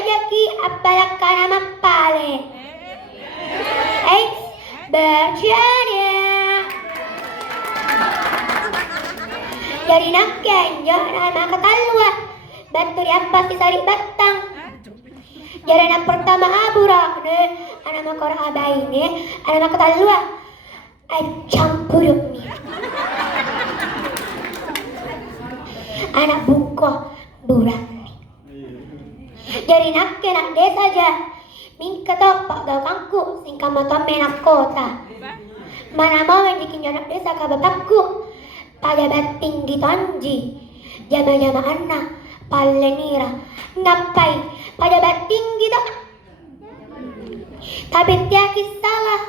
jaki apalak nama pale. Bercanda. Jadi nak kenjo nama ketalua. Baturi apa si sari batang. Jadi anak pertama aburak ne, anak makor abai ne, anak ketalua. Campuruk nih. Anak bungko burak nih. Jadi nak kenak desa aja. Mingke topak gau kangku singkam motor menak kota. Mana mau menjikin anak desa ka bapakku. Pada bating di tonji. Jama-jama anak palenira. Ngapai pada bating gitu. Tapi tiaki salah.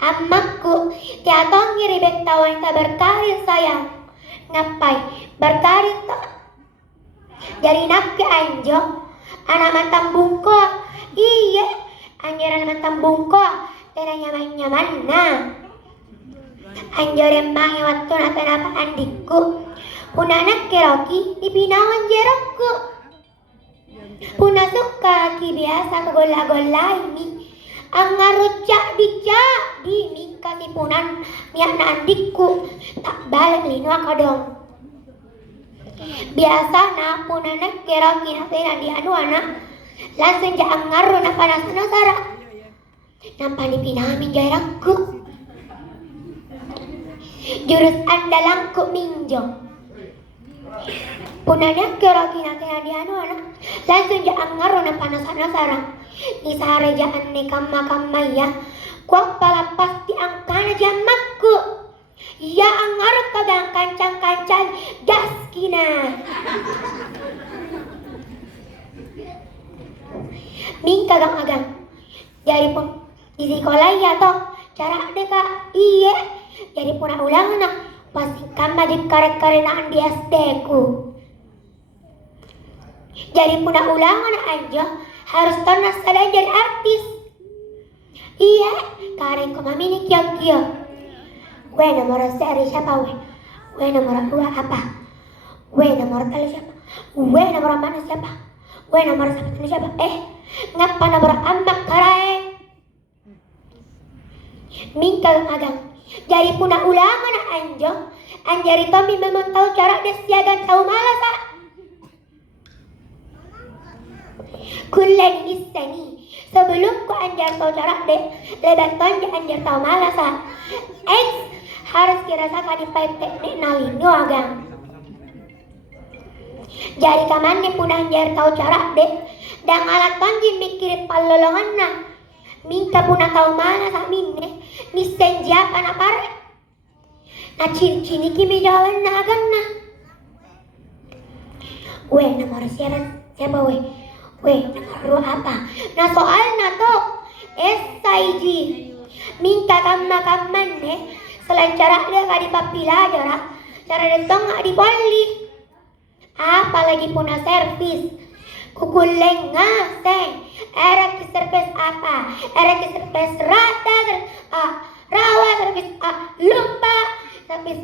Amaku tiatong ngiribet tawan ta berkarir sayang. Ngapai berkarir tak. Jadi nak ke anjo. Anak mantang bungko. Iya, anjuran mantang bungko. Tena nyaman-nyaman nah. Anjor emang waktu napa-napa andikku. Punanak keroki dipinawan jerokku. Puna suka ki biasa kegola-gola ini. Ang ngarucak dicak di kasih punan niat na andikku. Tak balik lino ako dong. Biasa na punanak keroki na tena di anu anak. Langsung jangan ngaruh na panas na sara. Nampak dipinamin jarakku. Jurus andalangku minjo. Punanya kerogi nanti anu anak. Langsung jangan ngaruh na panas na sara. Ni sare jangan ne kamma ya. Kuak pala pasti angkana jamakku. Ya ngaruh kagang kancang-kancang gaskina. Ming kagang-agang. Jadi pun di sekolah ya toh. Cara deka iya. Jadi pun ulang nak. Pasti kama di karet-karenaan di SD ku. Jadi pun ulang anak aja. Harus tonas ada jadi artis. Iya. Karen ko mami ni kyo-kyo. We nomor seri siapa we? We nomor 2 apa? We nomor 3 siapa? We nomor mana siapa? We nomor 1 siapa? Ngapa nomor amak karae? Mingkal agang. Jadi puna ulangan anjo. Anjari Tommy memang tahu cara desiagan tahu malas ah. Kulen isani. Sebelum ku anjar tahu cara deh. Lebat tonja anjar tahu malas ah. Harus kirasakan di pipe teknik nalino agang. Jadi kamannya puna anjar tahu cara deh. Dan alat tonji mikirin palolongan nah. Minta puna tahu mana sak minne. Ni senja apa pare. Nah cini kimi jalan na agan na. We nomor siapa we? We nomor 2 apa? Nah soal na to SIG. Minta kamman ne. Selain cara dia ka dipapila jara. Cara detong nggak dipoli. Apalagi puna servis. Kukuleng ngaseng. Era ki servis apa? Era ki servis rata. Rawa servis lumba. Servis